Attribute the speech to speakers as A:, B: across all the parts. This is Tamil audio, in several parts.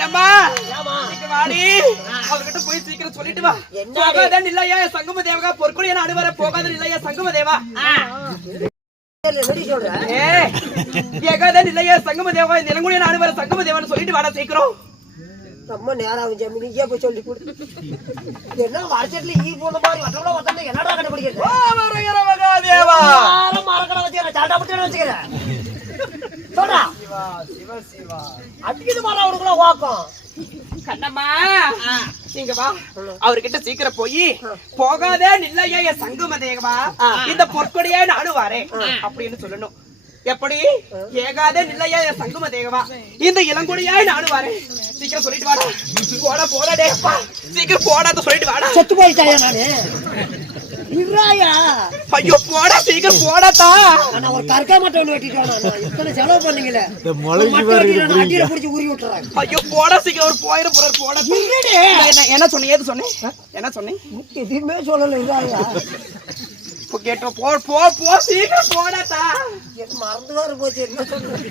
A: இங்க வாடி. அவர்கிட்ட போய் சீக்கிரம் சொல்லிட்டு வா.
B: என்னடி?
A: போகாத இல்லையா சங்கம தேவகா பொற்கொடிய நாடு வர போகாத இல்லையா சங்கம தேவா?
B: எப்படி சொல்ற?
A: ஏ ஏகாத இல்லையா சங்கம தேவா? இந்த இளங்குடிய நாடு வர சங்கம தேவான்னு சொல்லிட்டு வாடா சீக்கிரம்.
B: ரொம்ப நேரம் ஆகும் ஜாமி நீயே போய் சொல்லி கொடு. என்ன வடச்சட்ல ஈ போன மாதிரி வட்டோட வட்டோட என்னடா கண்டுபிடிக்கிறது?
A: தேவா
B: யாரும் மரக்கடை வச்சு சாட்டா பட்டு வச்சுக்கிறேன் சொல்றா.
A: சிவா சிவா
B: அடிக்குது மாறா அவனுக்குள்ள வாக்கம்
A: கண்ணம்மா நீங்க வா. அவர்கிட்ட சீக்கிரம் போய் போகாதே நில்லையா என் சங்கும தேவா. இந்த பொற்கொடியே வாரேன். அப்படின்னு சொல்லணும். எப்படி? ஏகாதே நில்லையா என் சங்கும தேவா. இந்த இளங்கொடியாய் வாரேன். சீக்கிரம் சொல்லிட்டு வாடா. போட போடா டேப்பா. சீக்கிரம் போடாத சொல்லிட்டு வாடா.
B: செத்து போயிட்டாயா நானு? இறாயா
A: ஐயோ போடா சீக்கிரம் போடாதா
B: நான் ஒரு கற்கா மட்டும் ஒன்று வெட்டிட்டோம் நான் இத்தனை செலவு பண்ணீங்களே.
C: இந்த முளைக்கு
B: நான் அடியில பிடிச்சி உரி விட்டுறாங்க
A: ஐயோ போடா சீக்கிரம் ஒரு போயிட போறாரு போடா. என்ன என்ன சொன்னீங்க ஏது சொன்னேன்? என்ன சொன்னேன்?
B: எதுவுமே சொல்லல
A: இப்போ கேட்டோம் போ போ போ சீக்கிரம் போடாதா
B: எனக்கு மறந்து வர போச்சு என்ன சொல்றது?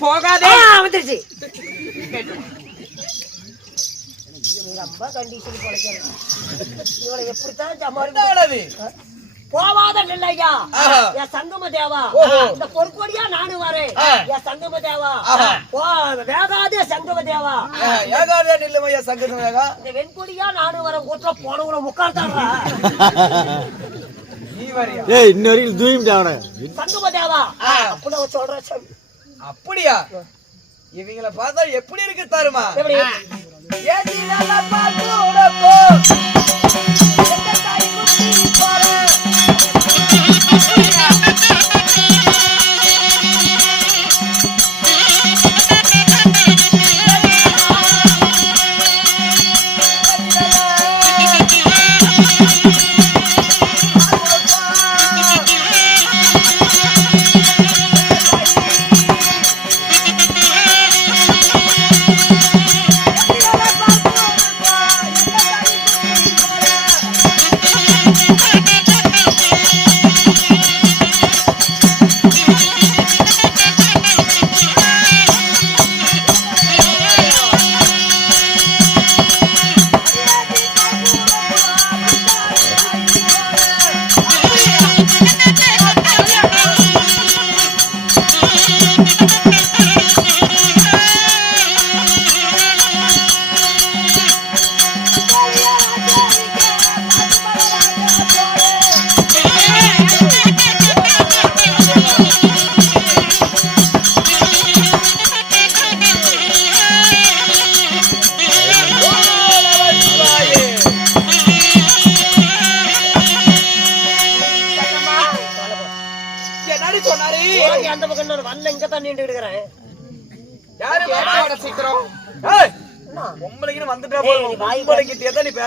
A: போகாதே.
B: வந்துருச்சு. ரொம்ப கண்டிஷன் பொழைக்கிறேன் இவளை எப்படித்தான் சமாளி போவாத நில்லையா? என் சங்கம தேவா இந்த பொற்கொடியா நானும் வரேன். என் சங்கம தேவா போ வேகாதே சங்கம தேவா.
A: ஏகாதே நில்லுமையா சங்கத்து வேகா
B: இந்த வெண்கொடியா நானும் வரேன். கூட்ட போனவங்கள முக்கால் தாடுறா
A: நீ வரியா?
C: ஏய் இன்ன வரைக்கும் தூங்கிட்டு அவனை.
B: சங்கம தேவா. அப்படின்னு சொல்றான் சாமி.
A: அப்படியா? இவங்கள பார்த்தா எப்படி இருக்கு தருமா
B: எப்படி
A: என்னடி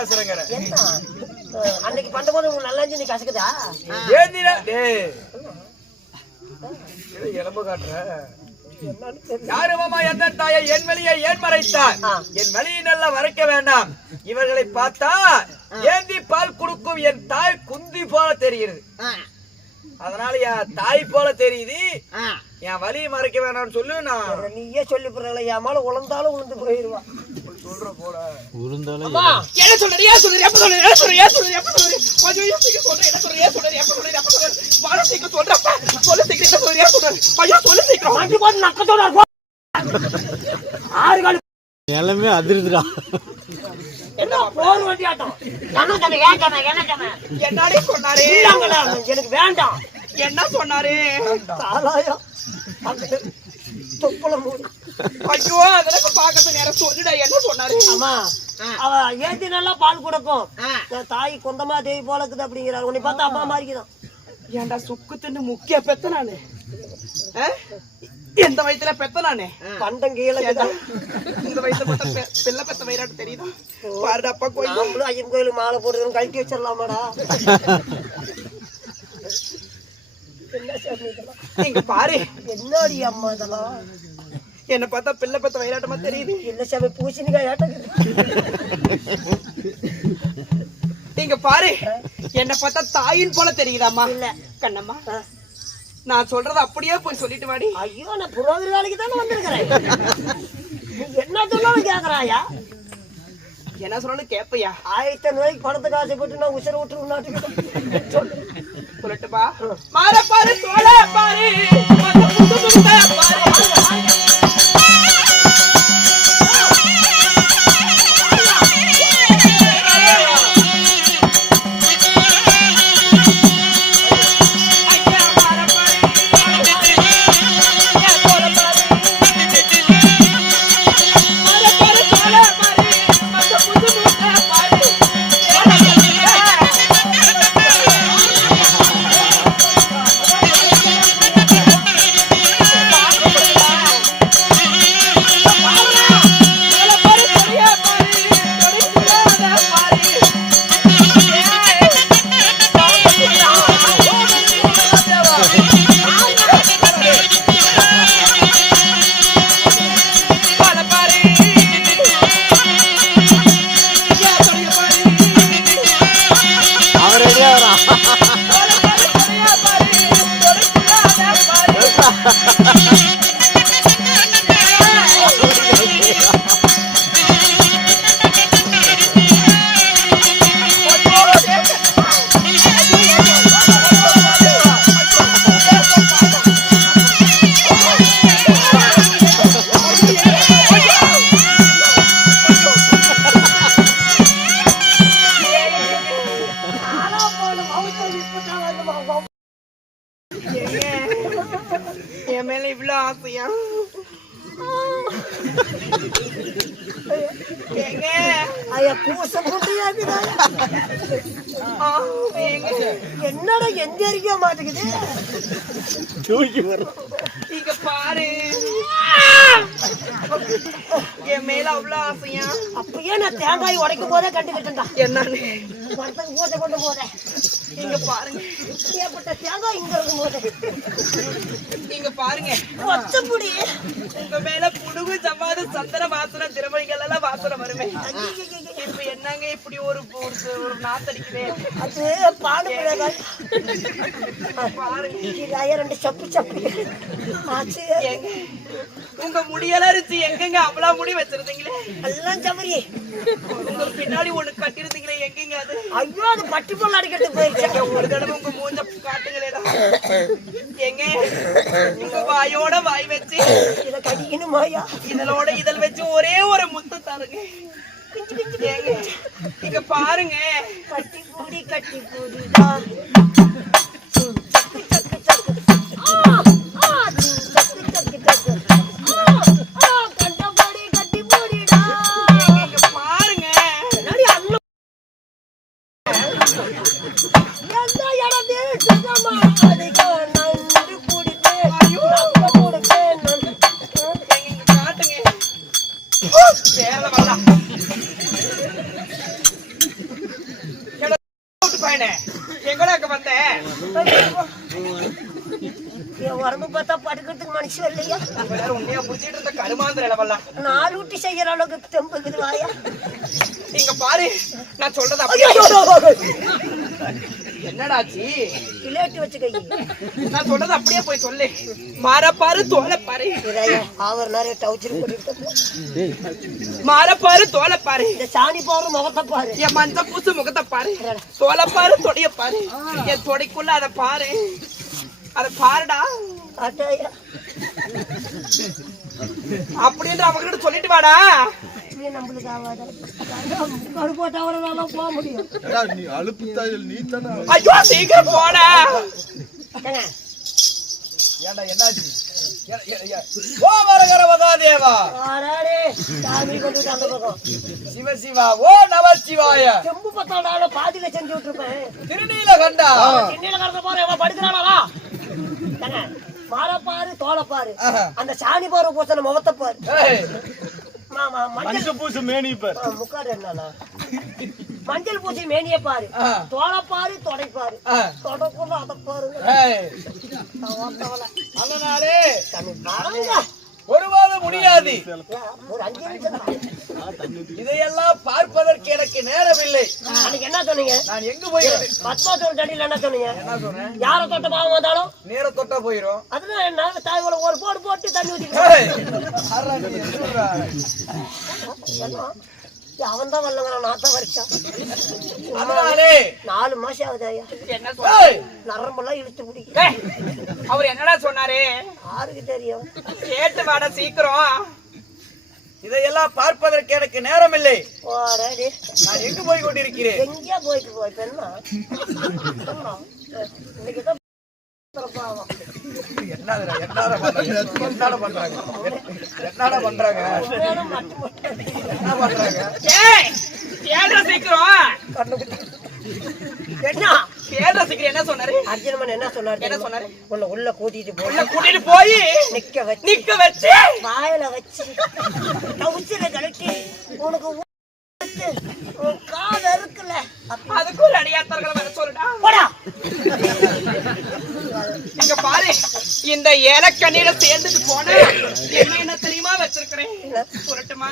B: என்ன? அன்னைக்கு பண்ண போது உங்களுக்கு நல்லா இருந்துச்சு, நீ கசக்குதா
A: டேய். எலும்பு என்ன தாயை என் வெளியை ஏன் மறைத்தார். என் வெளியை நல்லா மறைக்க வேண்டாம். இவர்களை பார்த்தா ஏந்தி பால் கொடுக்கும் என் தாய் குந்தி போல தெரிகிறது. அதனால என் தாய் போல தெரியுது. என் வலியை மறைக்க வேணாம்னு சொல்லு நான்.
B: நீயே சொல்லி போறல என் மேல உழந்தாலும் உளுந்து போயிருவா.
A: சொல்ற போல.
C: உருந்தாலும்
A: என்ன சொல்றது? ஏன் சொல்றது? எப்ப சொல்றது? ஏன் சொல்றது? ஏன் சொல்றது? எப்ப சொல்றது? கொஞ்சம் ஐயோ சீக்கிரம் சொல்றேன். என்ன சொல்றது? ஏன் சொல்றது? எப்ப சொல்றது? எப்ப சொல்றது? வாட சீக்கிரம் சொல்றப்ப சொல்லு சீக்கிரம் என்ன சொல்றது? ஏன் சொல்றது? ஐயோ சொல்லு சீக்கிரம்.
B: மாட்டி போட்டு ஆறு கால்.
C: எல்லாமே அதிருதுடா.
B: என்ன என்ன என்ன எனக்கு வேண்டாம்.
A: என்ன சொன்னாரு?
B: மூணு
A: ஐயோ அதெல்லாம் பாக்கத்து நேரம் சொல்லுடா என்ன சொன்னாரு?
B: அம்மா அவ ஏத்தி நல்லா பால் கொடுக்கும். தாய் கொந்தமா தேவி போல இருக்குது அப்படிங்கிறாரு. உன்னை பார்த்தா அம்மா மாதிரிக்குதான்
A: ஏன்டா சுக்கு தின்னு முக்கிய பெத்த நானு? எந்த வயசுல பெத்த நானு
B: பண்டம் கீழே?
A: இந்த வயசுல மட்டும் பிள்ளை பெத்த வயிறாட்டு தெரியுதா? பாருடா அப்பா கோயில்.
B: நாமளும் ஐயன் கோயிலுக்கு மாலை போட்டு கழட்டி வச்சிடலாமாடா?
A: நீங்க பாரு.
B: என்னடி அம்மா இதெல்லாம்?
A: என்ன பார்த்தா பிள்ளை பெத்த வயிறாட்டமா தெரியுது.
B: என்ன சாமி பூசணிக்காய் ஆட்டக்குது
A: நீங்க பாரு என்ன பார்த்தா தாயின் போல தெரியுதாம்மா?
B: இல்ல.
A: கண்ணம்மா. நான் சொல்றத அப்படியே போய் சொல்லிட்டு வாடி.
B: ஐயோ நான் புரோகிர வேலைக்கு தானே வந்திருக்கிறேன். என்ன சொன்னாலும் கேக்குறாயா?
A: என்ன சொன்னாலும் கேப்பையா?
B: ஆயிரத்தி ரூபாய்க்கு பணத்துக்கு ஆசைப்பட்டு நான் உசுர விட்டுரு நாட்டுக்கு. சொல்லு.
A: சொல்லட்டுப்பா. மாற பாரு தோல பாரு. பாரு. என் மேல அவ்வளவு ஆசையா?
B: அப்பயே நான் தேங்காய் உடைக்கும் போதே
A: என்னன்னு
B: மரத்துக்கு பூஜை கொண்டு போதேன்
A: இங்க பாருங்க.
B: ஏற்பட்ட தேங்காய் இங்க இருக்கும் போது.
A: இங்க பாருங்க.
B: ஒத்தப்புடி
A: உங்க மேல புடுகு ஜம்மாது சந்தன வாசனை திறமைகள் எல்லாம் வாசனை வருமே. இப்ப என்னங்க இப்படி ஒரு ஒரு நாத்தடிக்குதே
B: அது பாடு
A: பாருங்க
B: ரெண்டு சப்பு சப்பு
A: உங்க முடியெல்லாம் இருந்துச்சு எங்கெங்க அவ்வளவு முடி வச்சிருந்தீங்களே?
B: எல்லாம் சவரி
A: உங்க பின்னாடி ஒண்ணு கட்டிருந்தீங்களே எங்கெங்க அது?
B: ஐயோ அது பட்டி பொருள் அடிக்கிறதுக்கு போயிடுச்சு
A: ஏங்க, ஒரு தடவை உங்க மூஞ்ச காட்டுங்களேடா. எங்க? உங்க வாயோட வாய் வச்சு.
B: இதை கடிக்கணுமாயா
A: இதழோட இதழ் வச்சு ஒரே ஒரு முத்து தருங்க. இங்க பாருங்க.
B: கட்டி பூடி கட்டி பூடிடா பிளேட்டு வச்சு கை
A: நான் சொல்றது அப்படியே போய் சொல்லு. மாற பாரு தோலை பாரு
B: அவர் நிறைய டவுச்சர் பண்ணிட்டு
A: மாற பாரு தோலை பாரு
B: இந்த சாணி போற முகத்தை பாரு.
A: என் மஞ்ச பூசு முகத்தை பாரு. தோலை பாரு தொடைய பாரு என் தொடைக்குள்ள அதை பாரு. அதை பாருடா.
B: அட்டையா.
A: அப்படின்ற அவங்க கிட்ட சொல்லிட்டு வாடா.
B: இது நம்மளுக்கு ஆகாத. கரு போட்டா அவ்வளோ போக முடியும்.
D: நீ அலுப்பு தாயில் நீ தானே
A: ஐயோ சீக்கிரம் போடா.
B: ஏங்க,
D: ஏன்டா என்னாச்சு? ஏ- ஏ- ஏ- ஓ வரகர மகாதேவா.
B: வாடாடே, சாமி கொண்டுட்டு அந்த பக்கம்.
D: சிவ சிவா ஓ நம சிவாய.
B: செம்பு பத்தாண்டாலும் பாதியில செஞ்சு விட்டுருப்பேன்.
D: திருநீல கண்டா
B: சென்னையில கடந்த பாரு எவன் படுக்கிறானா ஏங்க, மாரப்பாரு தோலப்பாரு. அந்த சாணி பாரு பூசன முகத்தை பாரு. மஞ்சள்
C: பூசு மேனி பார்.
B: முக்காடு என்னண்ணா? மஞ்சள் பூசி மேனிய பாரு.
D: ஆ.
B: தோலப்பாரு தொடைப்பாரு
D: ஆ.
B: தொடக்குள்ள அதை தவளை.
D: அதனாலே ஒரு மாதம் முடியாது.
B: ஒரு அஞ்சு நிமிஷம்.
D: இதையெல்லாம் பார்ப்பதற்கு எனக்கு நேரமில்லை.
B: அன்னைக்கு என்ன சொன்னீங்க?
D: நான் எங்க போய்
B: பத்மாசோர் தடியில் என்ன சொன்னீங்க?
D: என்ன சொல்றேன்
B: யாரை தொட்ட பாவம் வந்தாலும்?
D: நேர தொட்டா போயிரும்.
B: அதுதான் என்ன? தாய்வோட ஒரு போடு போட்டு தண்ணி ஊத்தி? அவன் தான் வரலங்கிறான் நான் தான் வரிச்சான்
D: அதனாலே.
B: நாலு மாசம் ஆகுது ஐயா. நரம்பெல்லாம் இழுத்து பிடிக்கும்
A: டேய், அவர் என்னடா சொன்னாரு?
B: யாருக்கு தெரியும்?
A: கேட்டு வாடா சீக்கிரம்.
D: இதையெல்லாம் பார்ப்பதற்கு எனக்கு நேரமில்லை
B: போடாடி
D: நான் எங்கு போய் கொண்டிருக்கிறேன்
B: எங்கேயா போயிட்டு போய்
D: என்னடா பண்றாங்க? என்னடா பண்றாங்க? என்ன பண்றாங்க?
A: சீக்கிரம்.
B: என்ன
A: சீக்கிரம் என்ன சொன்னாரு?
B: அர்ஜுனமன் என்ன சொன்னார்
A: என்ன? சொன்னாரு?
B: உன்னை உள்ள கூட்டிட்டு போய்
A: உள்ள கூட்டிட்டு போய்
B: நிக்க வச்சு.
A: நிக்க வச்சு.
B: வாயில வச்சு. கவுச்சில கலட்டி உனக்கு உன் காது இருக்குல்ல
A: வர சொல்லுடா.
B: போடா.
A: இங்க பாரு இந்த ஏலக்கண்ணியில சேர்ந்துட்டு போன என்ன என்ன தெரியுமா வச்சிருக்கிறேன்? சொல்லட்டுமா?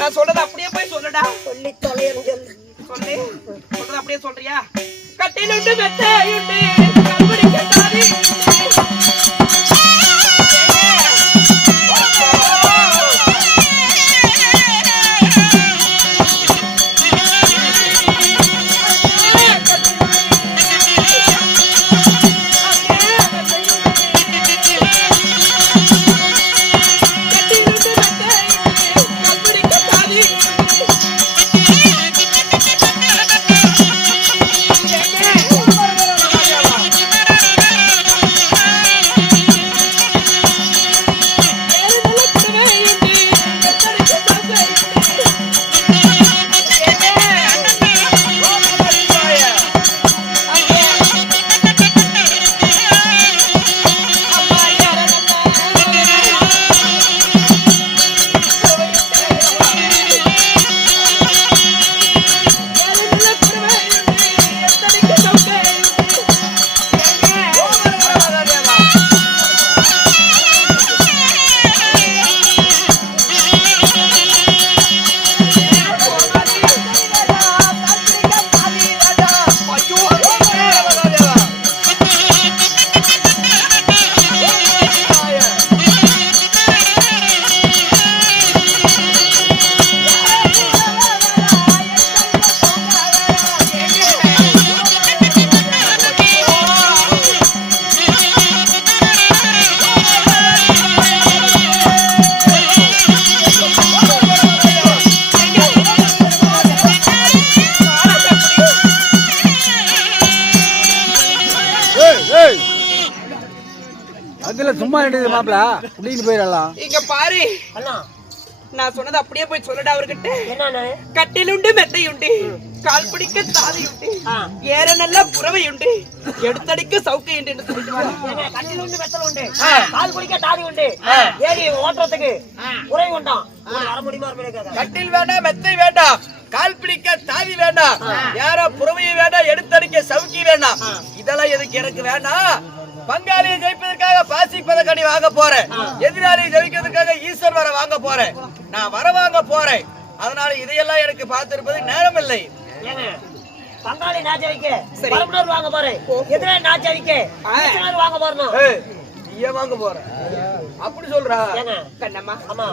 A: நான் சொல்றத அப்படியே போய் சொல்லுடா.
B: சொல்லி சொல்லு.
A: சொல்றத அப்படியே சொல்றியா? கட்டிலுண்டு மெத்தையுண்டு கல்வடி
C: தாரி மாப்பிள குடிக்கிட்டு போயிடலாம்.
A: இங்க பாரு.
B: அண்ணா.
A: நான் சொன்னது அப்படியே போய் சொல்லுடா அவர்கிட்ட. கட்டிலுண்டு மெத்தையுண்டு. கால் பிடிக்க தாலியுண்டு.
B: ஆ.
A: ஏற நல்ல புறவையுண்டு. எடுத்தடிக்க
B: கட்டில் உண்டு மெத்தல் உண்டு கால் குடிக்க தாடி உண்டு ஏறி ஓட்டுறதுக்கு உரை உண்டாம்
D: கட்டில் வேண்டாம் மெத்தை வேண்டாம். கால் பிடிக்க தாவி வேண்டாம். யாரோ புறவையை வேண்டாம் எடுத்தடிக்க சவுக்கி வேண்டாம். இதெல்லாம் எதுக்கு எனக்கு வேண்டாம்? பங்காளியை ஜெயிப்பதற்காக பாசி பதக்கடி வாங்க போறேன். எதிராளியை ஜெயிக்கிறதுக்காக ஈஸ்வர் வர வாங்க போறேன். நான் வர வாங்க போறேன். அதனால இதையெல்லாம் எனக்கு பார்த்திருப்பது நேரமில்லை.
B: ஏங்க பங்காளி
A: சரி.
B: பரம்பனர் வாங்க போறே எதிரே நாச்ச வைக்க
A: ஆ.
B: ஈஸ்வரர் வாங்க போறணும்
D: நீயே வாங்க போற அப்படி சொல்றா.
A: கண்ணம்மா
B: ஆமா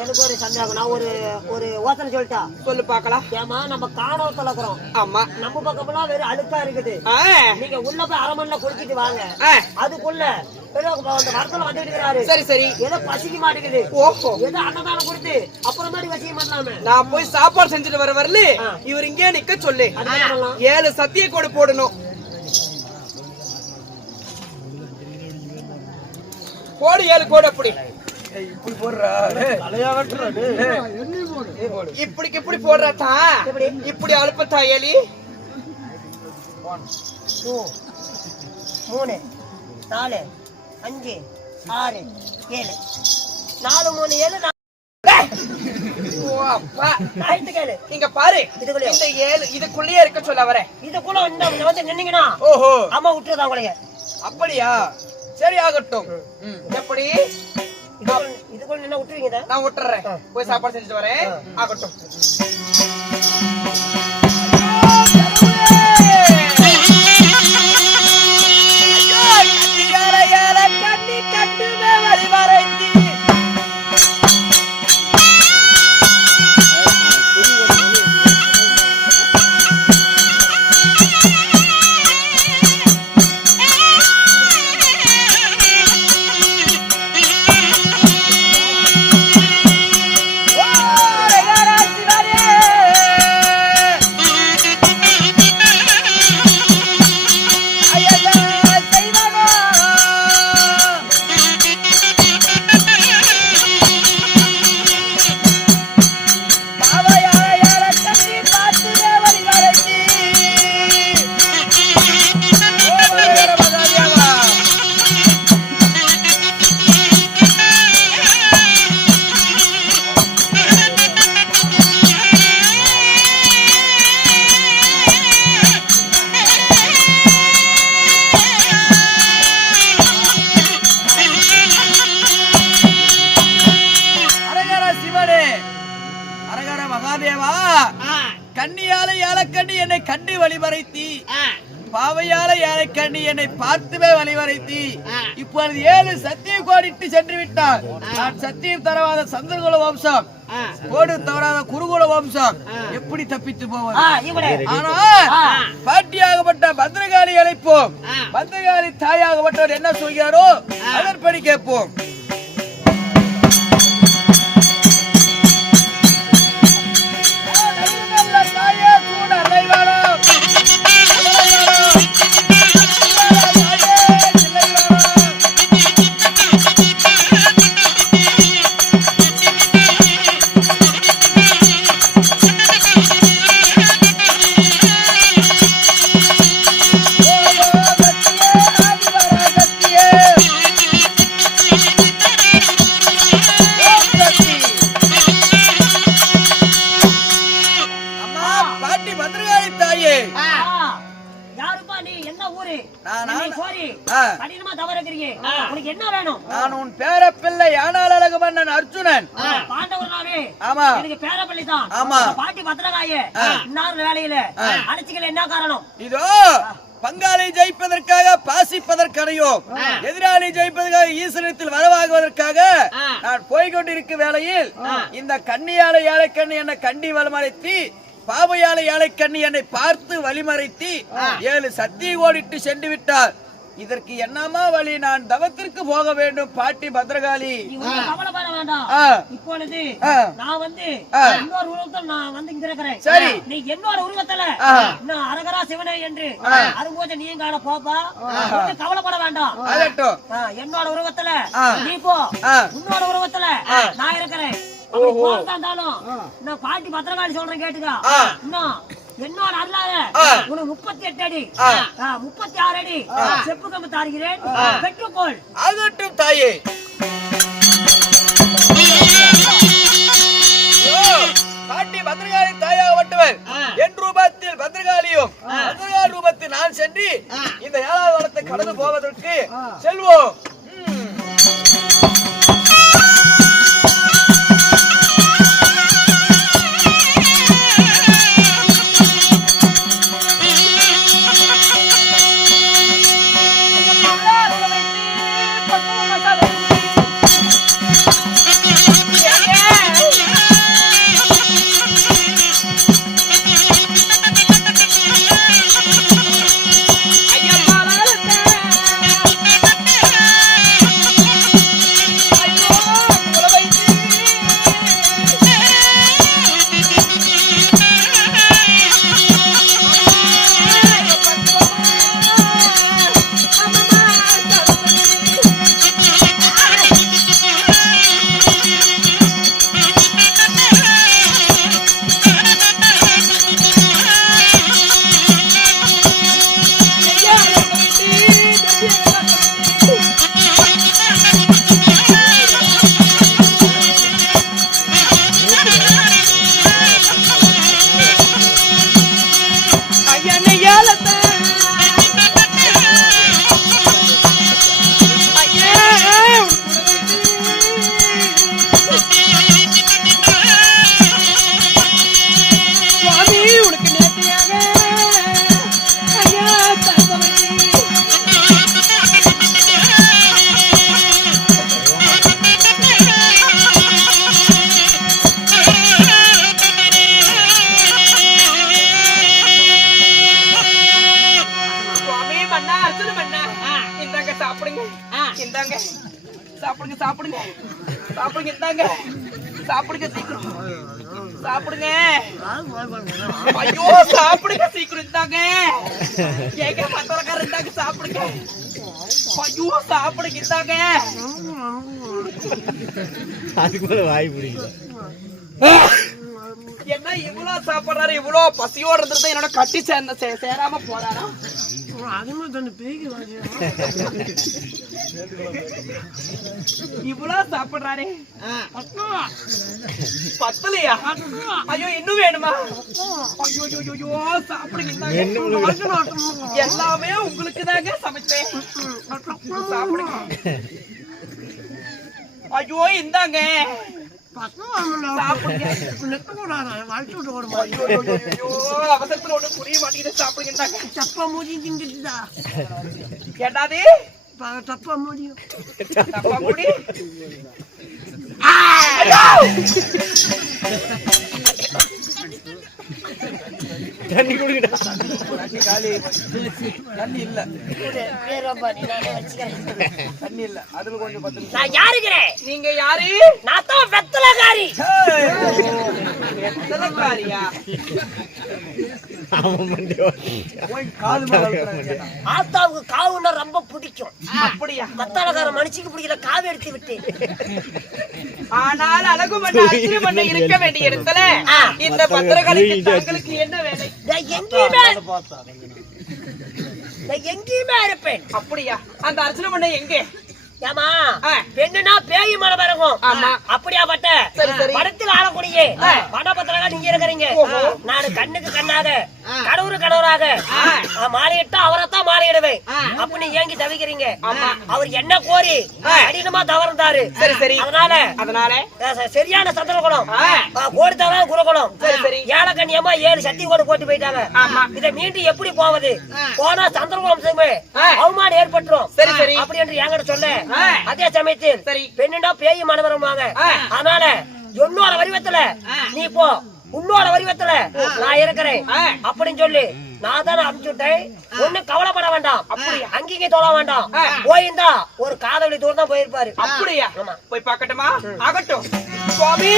B: எனக்கு ஒரு சந்தேகம். நான் ஒரு ஒரு யோசனை சொல்லிட்டா.
A: சொல்லு பாக்கலாம்
B: ஏமா நம்ம காணவத்துல இருக்கிறோம்
A: ஆமா.
B: நம்ம பக்கமெல்லாம் வெறும் அழுக்கா இருக்குது. நீங்க உள்ள போய் அரை மணில குளிச்சிட்டு வாங்க. அதுக்குள்ள
A: சரி சரி.
B: ஏதோ பசிக்க மாட்டேங்குது.
A: ஓஹோ.
B: ஏதோ அன்னதானம் கொடுத்து அப்புறம் மாதிரி வசியம் பண்ணலாமே.
A: நான் போய் சாப்பாடு செஞ்சுட்டு வர வரல. இவர் இங்கே நிக்க சொல்லு? ஏழு சத்திய கோடு போடணும். கோடு ஏழு கோடு அப்படி.
D: இப்படி போடுறா.
A: இப்படிக்கு இப்படி போடுறதா
B: எப்படி?
A: இப்படி அழுப்பத்தா ஏலி
B: மூணு நாலு அஞ்சு ஆறு ஏழு. நாலு மூணு ஏழு நா-
A: ஓ அப்பா.
B: ஆயிரத்து கேளு
A: இங்க பாரு.
B: இதுக்குள்ளயா?
A: இந்த ஏழு இதுக்குள்ளேயே இருக்க சொல்ல வரேன்.
B: இதுக்குள்ள வந்து நின்னீங்கன்னா
D: ஓஹோ.
B: அம்மா விட்டுருதா உங்களைய?
D: அப்படியா? சரி ஆகட்டும்.
A: எப்படி?
B: இதுக்குள்ள என்ன விட்டுருவீங்க
A: நான் விட்டுறேன் போய் சாப்பாடு செஞ்சுட்டு வரேன். ஆகட்டும்.
D: இப்பொழுது ஏழு சத்தியம் கோடிட்டு சென்று விட்டார். நான் சத்தியம் தரவாத சந்திரகுல வம்சம். கோடு தவறாத குருகுல வம்சம். எப்படி தப்பித்து போவது? ஆனா பாட்டியாகப்பட்ட பத்ரகாளி அழைப்போம். பத்ரகாளி தாயாகப்பட்டவர் என்ன சொல்கிறாரோ அதன்படி கேட்போம். இதோ பங்காளி ஜெயிப்பதற்காக பாசிப்பதற்கனையோ எதிராளி ஜெயிப்பதற்காக ஈஸ்வரத்தில் வரவாகுவதற்காக நான் போய்கொண்டிருக்கும் வேளையில் இந்த கண்ணியால ஏழைக்கண்ணி என்னை கண்டி வழிமறைத்தி பாவையால ஏழைக்கண்ணி என்னை பார்த்து வழிமறைத்தி ஏழு சத்திய கோடிட்டு சென்று விட்டார் இதற்கு என்னமா வழி? நான் தவத்திற்கு போக வேண்டும் பாட்டி பத்ரகாளி.
B: நீ இப்பொழுது. நான் வந்து. இன்னொரு உருவத்தில் நான் வந்து இங்க இருக்கிறேன்
D: சரி.
B: நீ என்னோட உருவத்துல. இன்னும் அரகரா சிவனே என்று அரும்போது நீயும் காண போப்பா. ஒண்ணும் கவலைப்பட வேண்டாம். என்னோட உருவத்துல. நீ போ. உன்னோட உருவத்துல நான் இருக்கிறேன். நான் பாட்டி பத்திரகாளி சொல்றேன் கேட்டுக்கா. இன்னும் என்னோட
D: ஆ.
B: உனக்கு முப்பத்தி எட்டு அடி முப்பத்தி ஆறு அடி. செப்பு கம்பு தாருகிறேன். பெற்றுக்கொள்
D: ஆகட்டும் தாயே. பாட்டி பத்ரகாளி தாயாகப்பட்டவர் என் ரூபத்தில் பத்ரகாளியும் பத்ரகாளி ரூபத்தில் நான் சென்று இந்த ஏழாவது வளத்தை கடந்து போவதற்கு செல்வோம். இந்தாங்க.
A: சாப்பிடுங்க சாப்பிடுங்க. சாப்பிடுங்க இந்தாங்க. சாப்பிடுங்க சீக்கிரம். சாப்பிடுங்க. ஐயோ சாப்பிடுங்க சீக்கிரம் இந்தாங்க. ஏங்க மத்தவரக்காரர் இருந்தாங்க சாப்பிடுங்க. ஐயோ சாப்பிடுங்க இந்தாங்க. அதுக்கு மேல வாய் பிடிக்கல என்ன இவ்வளவு சாப்பிடுறாரு? இவ்வளவு பசியோட இருந்தது என்னோட கட்டி சேர்ந்த சேராம போறாரா? இவ்வளவு சாப்பிடுறாரே. பத்தலையா? ஐயோ இன்னும் வேணுமா? ஐயோ ஐயோ, சாப்பிடுங்க. எல்லாமே உங்களுக்கு தாங்க சமைச்சேன் சாப்பிடுங்க. ஐயோ இந்தாங்க. சாப்பிடுங்க. ஐயோ, ஐயோ, ஐயோ, ஐயோ, அவசரத்துல ஒண்ணும் புரிய மாட்டேங்குது இந்தாங்க. கேட்டாது தப்பா முடி தண்ணி இல்ல தண்ணி இல்ல அதுல கொஞ்சம் பத்து
B: நான் யாருக்கிறேன்
A: நீங்க யாரு
B: நான் தான் வெத்தலகாரி
D: அழுத்துறாங்க.
B: ஆத்தாவுக்கு காவுன்னா ரொம்ப பிடிக்கும்.
A: அப்படியா?
B: வெத்தலகார மனுஷிக்கு பிடிக்கல காவு எடுத்து விட்டு.
A: ஆனால் அழகு மண்ண அரிசி மண்ண இருக்க வேண்டிய இடத்துல இந்த பத்திரகாளிக்கு தங்களுக்கு என்ன வேலை?
B: நான் எங்கேயுமே நான் எங்கேயுமே இருப்பேன்.
A: அப்படியா? அந்த அர்ச்சனை மண்ண எங்க?
B: ஏமா. பெண்ணுனா பேய் இறங்கும்
A: ஆமா.
B: அப்படியாப்பட்ட. படத்தில் ஆளக்கூடிய. மண்டபத்திலக நீங்க இருக்கிறீங்க. நான் கண்ணுக்கு கண்ணாக கடவுரு கடவுராக. மாறிட்டா அவரைத்தான் மாறிடுவேன் அப்ப நீ ஏங்கி தவிக்கிறீங்க? அவர் என்ன கோரி? கடினமா தவறுந்தாரு.
A: சரி, சரி.
B: அதனால
A: அதனால?
B: சரியான சந்திரகுணம். கோடி தவறான குருகுணம்
A: சரி, சரி.
B: ஏழக்கண்ணியமா ஏழு சக்தி கோடு போட்டு போயிட்டாங்க. இதை மீண்டும் எப்படி போவது? போனா சந்திரகுணம். அவமானம் ஏற்பட்டுரும்.
A: சரி, சரி.
B: அப்படி என்று என்கிட்ட சொல்ல. அதே சமயத்தில். பெண்ணுண்டா பேய் மனவரமாங்க
A: ஆ.
B: அதனால என்னோட வடிவத்துல நீ போ. உன்னோட வடிவத்துல நான் இருக்கிறேன். அப்படின்னு சொல்லி நான் தானே அனுப்பிச்சு விட்டேன் ஒண்ணு கவலைப்பட வேண்டாம். அப்படி அங்கேயும் தொழ வேண்டாம். போயிருந்தா ஒரு காதலி தூரம் தான் போயிருப்பாரு.
A: அப்படியா. போய் பார்க்கட்டுமா? ஆகட்டும். சுவாமி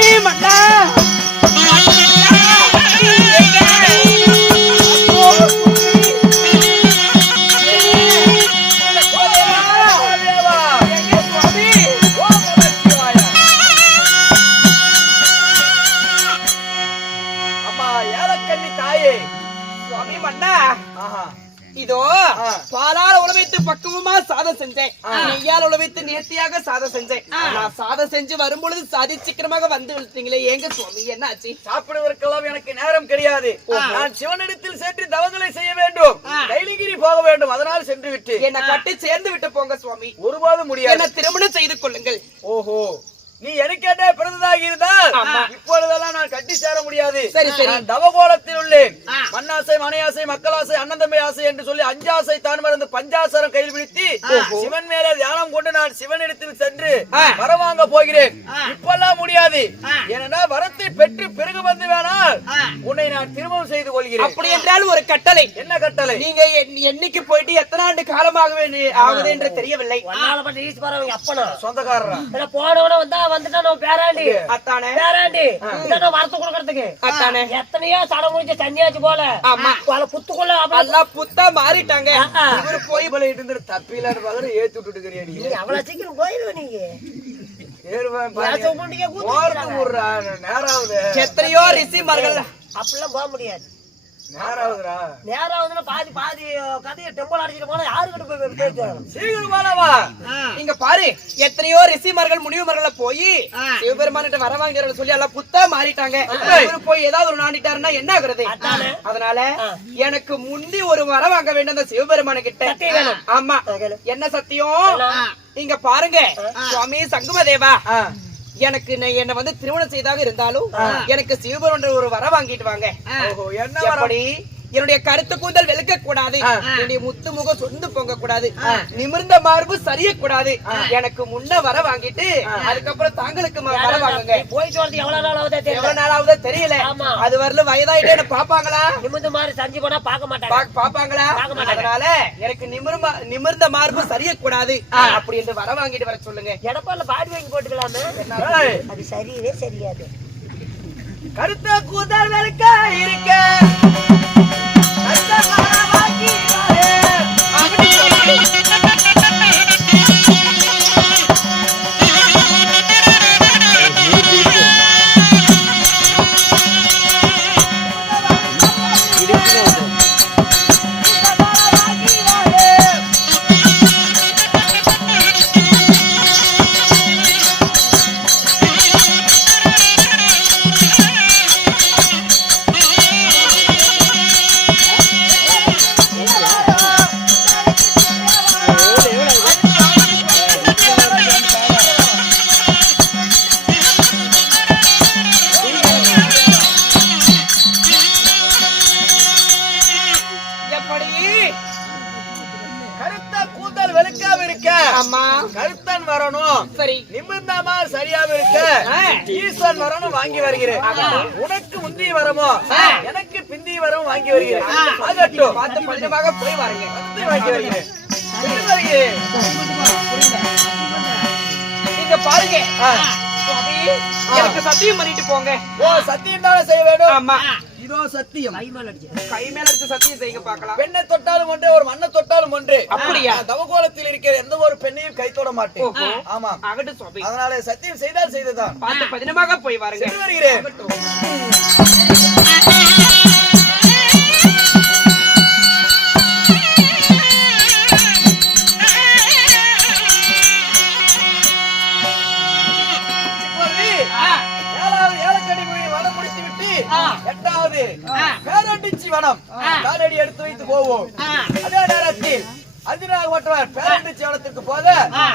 A: சாதம் செஞ்சு வரும்பொழுது சதி சீக்கிரமாக வந்து விழுத்தீங்களே ஏங்க சுவாமி என்னாச்சு?
D: சாப்பிடுவதற்கெல்லாம் எனக்கு நேரம் கிடையாது. நான் சிவனிடத்தில் சென்று தவங்களை செய்ய வேண்டும். கைலிகிரி போக வேண்டும். அதனால் சென்று விட்டு
A: என்னை கட்டி சேர்ந்து விட்டு போங்க சுவாமி.
D: ஒருபாலும் முடியாது.
A: என்ன திருமணம் செய்து கொள்ளுங்கள்.
D: ஓஹோ. நீ எனக்கேட்டே பிறந்ததாக இருந்தால். இப்பொழுதெல்லாம் நான் கட்டி சேர முடியாது.
A: சரி, சரி.
D: நான் தவகோலத்தில் உள்ளேன். மண்ணாசை மனையாசை மக்களாசை அண்ணந்தம்பை ஆசை என்று சொல்லி அஞ்சாசை தான் மறந்து பஞ்சாசரம் கையில் பிடித்து சிவன் மேலே தியானம் கொண்டு நான் சிவனிடத்தில் சென்று
A: ஆ.
D: வரம் வாங்க போகிறேன் இப்பெல்லாம் முடியாது. ஏனென்றால் வரத்தை பெற்று பிறகு வந்து வேணால் உன்னை நான் திருமணம் செய்து கொள்கிறேன்.
A: அப்படி என்றால் ஒரு கட்டளை.
D: என்ன கட்டளை?
A: நீங்க என்- என்னைக்கு போயிட்டு எத்தனை ஆண்டு காலமாக ஆகுது என்று தெரியவில்லை.
D: சொந்தக்காரரா?
B: போனவன வந்தா வந்துட்டா நம்ம பேராண்டி
A: அத்தானே.
B: பேராண்டி. வரத்து கொடுக்கறதுக்கு.
A: அத்தானே.
B: எத்தனையோ சட முடிஞ்ச சன்னியாச்சு போல. பல புத்துக்குள்ள
A: எல்லாம் புத்தா மாறிட்டாங்க. இவரு போய்
D: இவளை இட்டு தப்பிலான்னு பார்க்கற ஏத்தி விட்டுட்டு நீ
B: அவ்வளவு சீக்கிரம் போயிருவ நீங்க.
A: எத்தனையோ ரிஷிமார்கள்
B: அப்படிலாம் போக முடியாது.
D: நேராகுதுடா
B: பாதி பாதி கதையை அடிச்சிட்டு போனா யாருக்கிட்ட போய் பேசுவாங்க
D: சீக்கிரமானவா
A: இங்க பாரு எத்தனையோ ரிஷிமார்கள் முனிவுமர்களை போய் சிவபெருமான்கிட்ட வர சொல்லி எல்லாம் புத்தா மாறிட்டாங்க. போய் ஏதாவது ஒரு நாண்டிட்டாருன்னா என்ன ஆகுறது?
B: அதானே.
A: அதனால எனக்கு முந்தி ஒரு வரம் வாங்க வேண்டும் அந்த சிவபெருமான கிட்ட. ஆமா. என்ன சத்தியம்? இங்க பாருங்க. சுவாமி சங்குமதேவா. எனக்கு நான் என்ன வந்து திருமணம் செய்தாக இருந்தாலும் எனக்கு சிவபெருமான் ஒரு வரம் வாங்கிட்டு வாங்க.
D: ஓஹோ என்ன
A: என்னுடைய கருத்து கூந்தல் வெளுக்க கூடாது என்னுடைய முத்து முகம் சொந்து பொங்க கூடாது நிமிர்ந்த மார்பு சரிய கூடாது எனக்கு முன்ன வர வாங்கிட்டு அதுக்கப்புறம் தாங்களுக்கு வர வாங்குங்க
B: போயிட்டு வரது எவ்வளவு நாள் ஆகுதா தெரியல.
A: எவ்வளவு நாளாவது தெரியல.
B: ஆமா.
A: அது வரல வயதாயிட்டே என்ன பாப்பாங்களா
B: நிமிந்து மாதிரி சஞ்சு போனா பார்க்க மாட்டாங்க.
A: பாப்பாங்களா. அதனால எனக்கு நிமிர்மா நிமிர்ந்த மார்பு சரியக்கூடாது. அப்படி என்று வர வாங்கிட்டு வர சொல்லுங்க.
B: எடப்பாடில பாடி வாங்கி போட்டுக்கலாமே. அது சரியவே சரியாது.
D: கருத்த கூந்தல் வெளுக்க இருக்க. கருத்த
A: பார்த்து போய் வாருங்க. நீங்க பாருங்க.
D: ஆ.
A: சுவாமி, எனக்கு சத்தியம் பண்ணிட்டு போங்க.
D: ஓ சத்தியம் தானே செய்ய வேண்டும்?
A: ஆமா.
D: இதோ சத்தியம்.
A: கை மேல எடுத்து சத்தியம் செய்யுங்க பார்க்கலாம்.
D: பெண்ணை தொட்டாலும் ஒன்று ஒரு மண்ணை தொட்டாலும் ஒன்று.
A: அப்படியா?
D: தவகோலத்தில் இருக்கிற எந்த ஒரு பெண்ணையும் கை தொட மாட்டேன். ஆமா
A: ஆகட்டும் சுவாமி.
D: அதனால சத்தியம் செய்தால் செய்ததான்
A: பார்த்து பத்திரமாக போய் வாருங்க.
D: வருகிறேன். வனம். காலடி எடுத்து வைத்து போவோம். அதே நேரத்தில் அதிராக மற்றவர் பேரண்டிச்சி வனத்திற்கு போக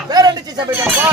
D: பேரண்டிச்சி சபைக்கு போ